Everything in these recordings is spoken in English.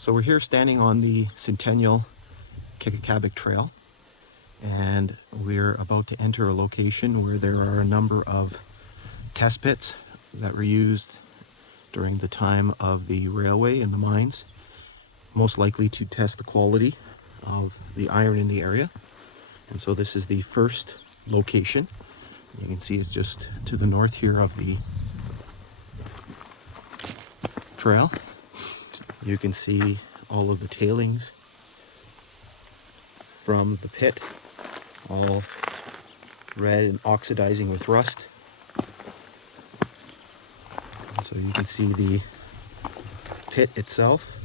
So we're here standing on the Centennial Kekekabic Trail, and we're about to enter a location where there are a number of test pits that were used during the time of the railway and the mines, most likely to test the quality of the iron in the area. And so this is the first location. You can see it's just to the north here of the trail. You can see all of the tailings from the pit, all red and oxidizing with rust. And so you can see the pit itself.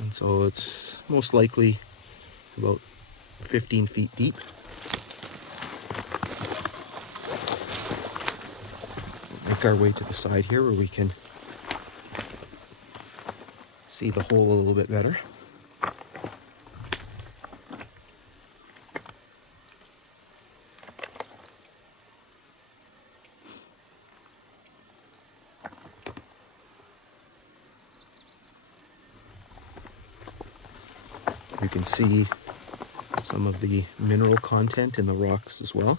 And so it's most likely about 15 feet deep. Make our way to the side here where we can see the hole a little bit better. You can see some of the mineral content in the rocks as well.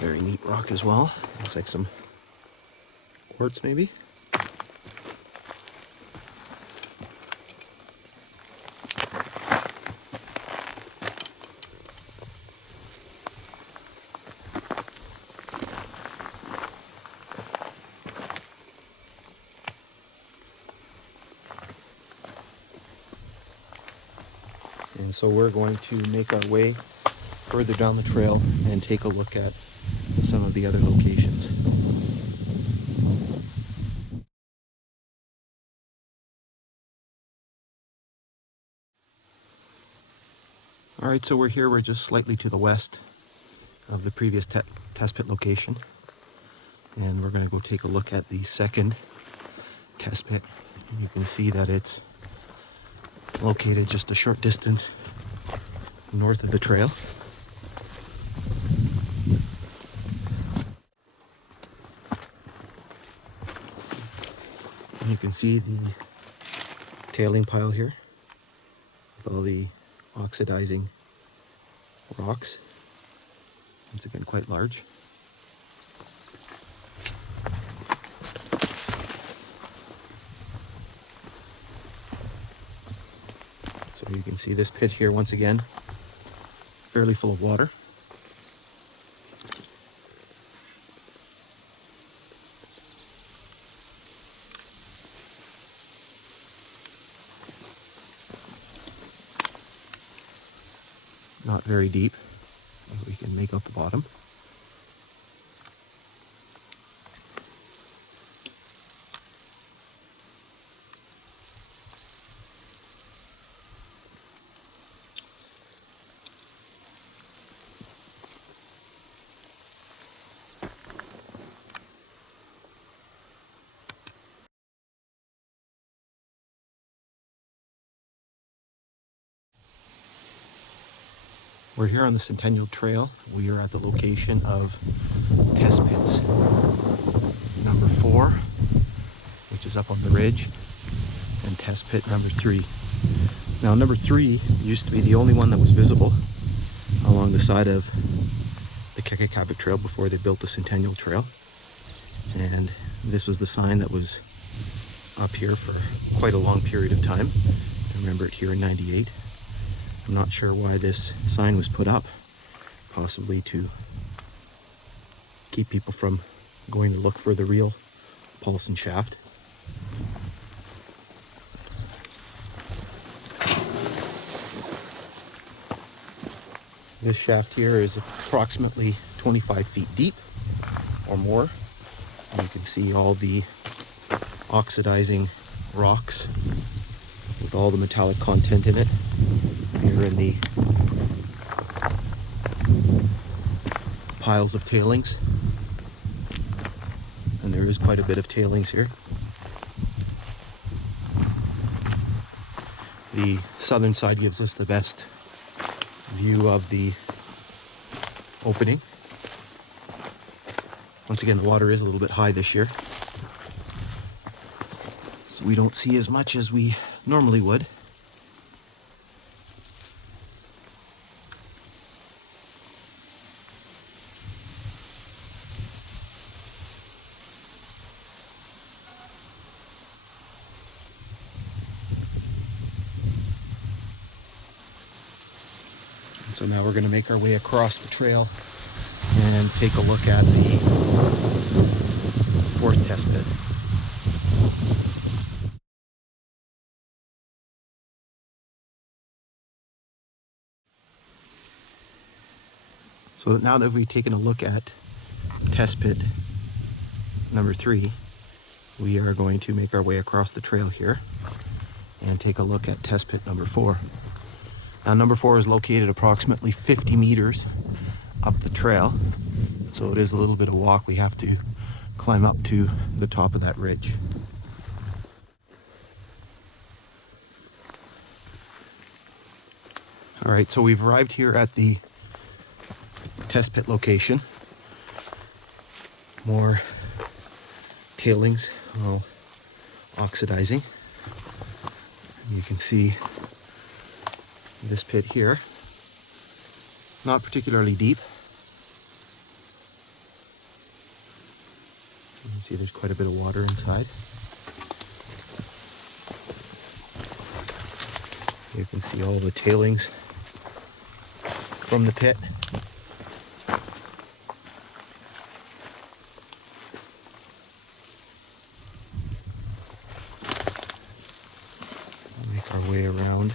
Very neat rock as well. Looks like some quartz maybe. And so we're going to make our way further down the trail and take a look at some of the other locations. Alright, so we're here, we're just slightly to the west of the previous test pit location. And we're going to go take a look at the second test pit. And you can see that it's located just a short distance north of the trail. And you can see the tailing pile here with all the oxidizing rocks. Once again, quite large. So you can see this pit here once again, fairly full of water. Not very deep. We can make out the bottom. We're here on the Centennial Trail. We are at the location of test pits number 4, which is up on the ridge, and test pit number 3. Now number 3 used to be the only one that was visible along the side of the Kekekabic Trail before they built the Centennial Trail. And this was the sign that was up here for quite a long period of time. I remember it here in '98. I'm not sure why this sign was put up, possibly to keep people from going to look for the real Paulson shaft. This shaft here is approximately 25 feet deep or more. And you can see all the oxidizing rocks with all the metallic content in it here in the piles of tailings. And there is quite a bit of tailings here. The southern side gives us the best view of the opening. Once again, the water is a little bit high this year, so we don't see as much as we normally would. So now we're going to make our way across the trail and take a look at the fourth test pit. So now that we've taken a look at test pit number 3, we are going to make our way across the trail here and take a look at test pit number 4. Now, number 4 is located approximately 50 meters up the trail, so it is a little bit of a walk. We have to climb up to the top of that ridge. All right, so we've arrived here at the test pit location. More tailings, all oxidizing. You can see this pit here, not particularly deep. You can see there's quite a bit of water inside. You can see all the tailings from the pit. We'll make our way around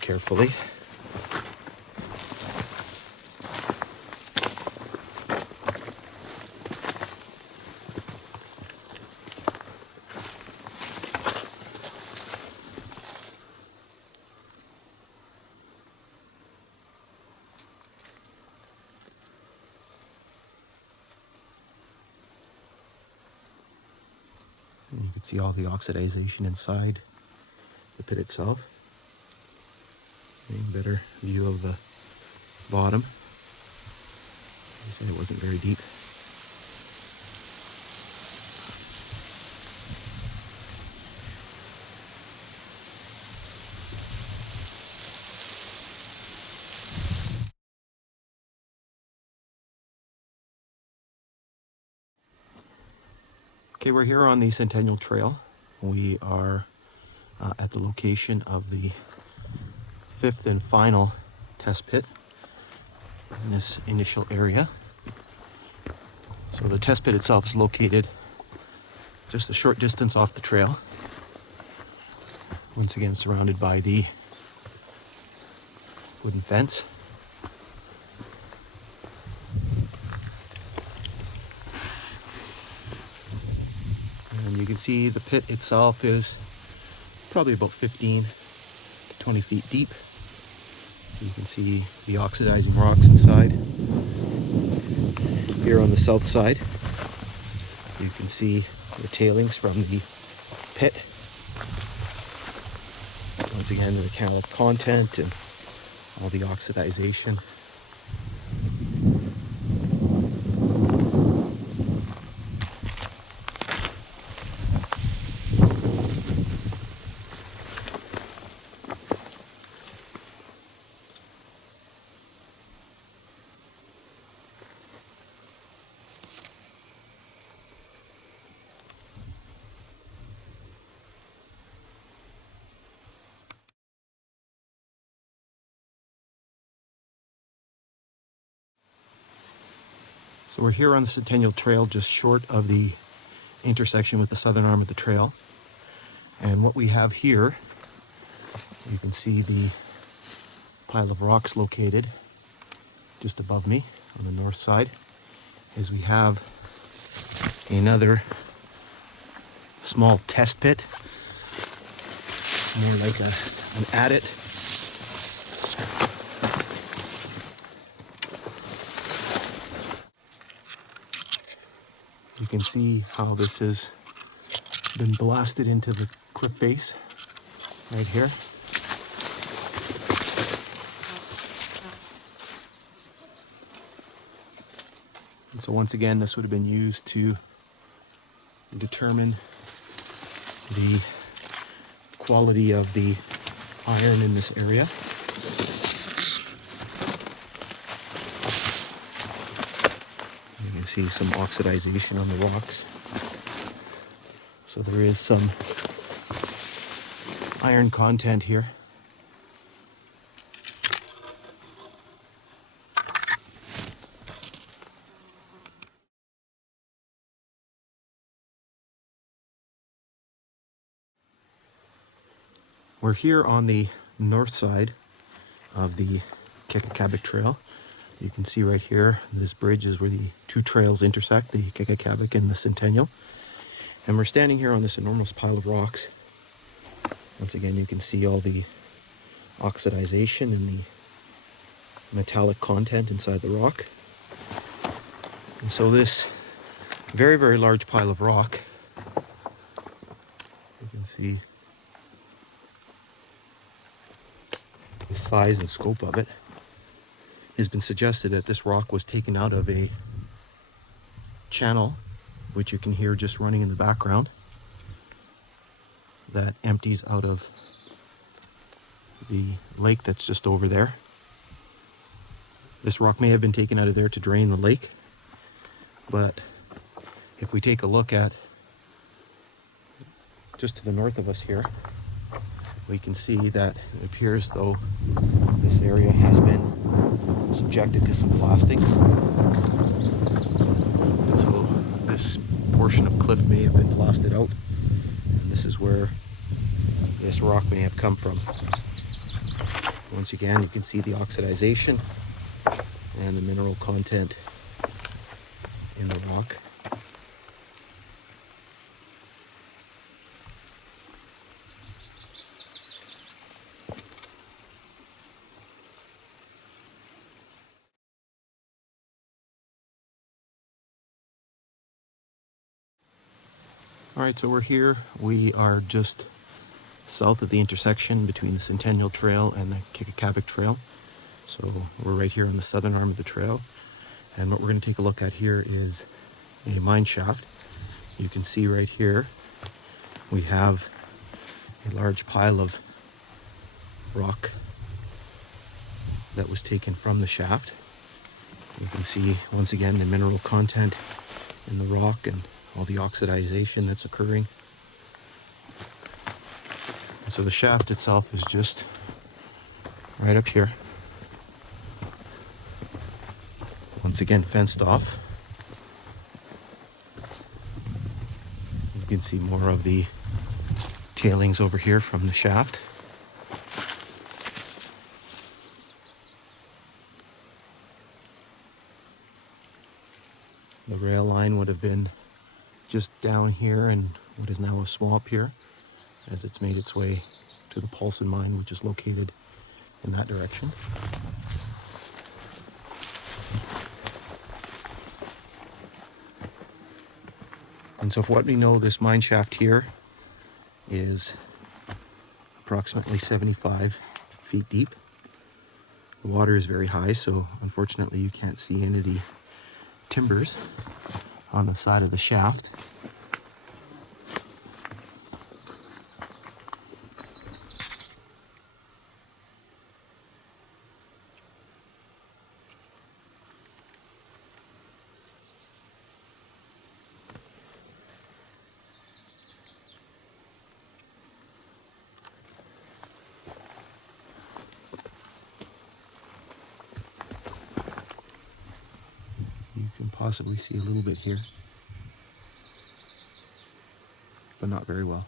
carefully. And you can see all the oxidization inside the pit itself. A better view of the bottom. I said it wasn't very deep. Okay, we're here on the Centennial Trail. We are at the location of the 5th and final test pit in this initial area. So the test pit itself is located just a short distance off the trail. Once again, surrounded by the wooden fence. And you can see the pit itself is probably about 15 to 20 feet deep. You can see the oxidizing rocks inside. Here on the south side, you can see the tailings from the pit. Once again, the metallic content and all the oxidization. So we're here on the Centennial Trail, just short of the intersection with the southern arm of the trail. And what we have here, you can see the pile of rocks located just above me on the north side, is we have another small test pit, more like an adit. You can see how this has been blasted into the cliff face right here. And so once again, this would have been used to determine the quality of the iron in this area. You can see some oxidization on the rocks. So there is some iron content here. We're here on the north side of the Kekekabic Trail. You can see right here, this bridge is where the two trails intersect, the Kekekabic and the Centennial. And we're standing here on this enormous pile of rocks. Once again, you can see all the oxidization and the metallic content inside the rock. And so this very, very large pile of rock, you can see the size and scope of it. It has been suggested that this rock was taken out of a channel, which you can hear just running in the background, that empties out of the lake that's just over there. This rock may have been taken out of there to drain the lake, but if we take a look at just to the north of us here, we can see that it appears though this area has been subjected to some blasting. And so this portion of cliff may have been blasted out, and this is where this rock may have come from. Once again, you can see the oxidization and the mineral content in the rock. Alright, so we're here. We are just south of the intersection between the Centennial Trail and the Kekekabic Trail. So we're right here on the southern arm of the trail. And what we're going to take a look at here is a mine shaft. You can see right here we have a large pile of rock that was taken from the shaft. You can see once again the mineral content in the rock and all the oxidization that's occurring. And so the shaft itself is just right up here. Once again fenced off. You can see more of the tailings over here from the shaft. The rail line would have been just down here in what is now a swamp here, as it's made its way to the Paulson mine, which is located in that direction. And so for what we know, this mine shaft here is approximately 75 feet deep. The water is very high, so unfortunately you can't see any of the timbers on the side of the shaft. You can possibly see a little bit here, but not very well.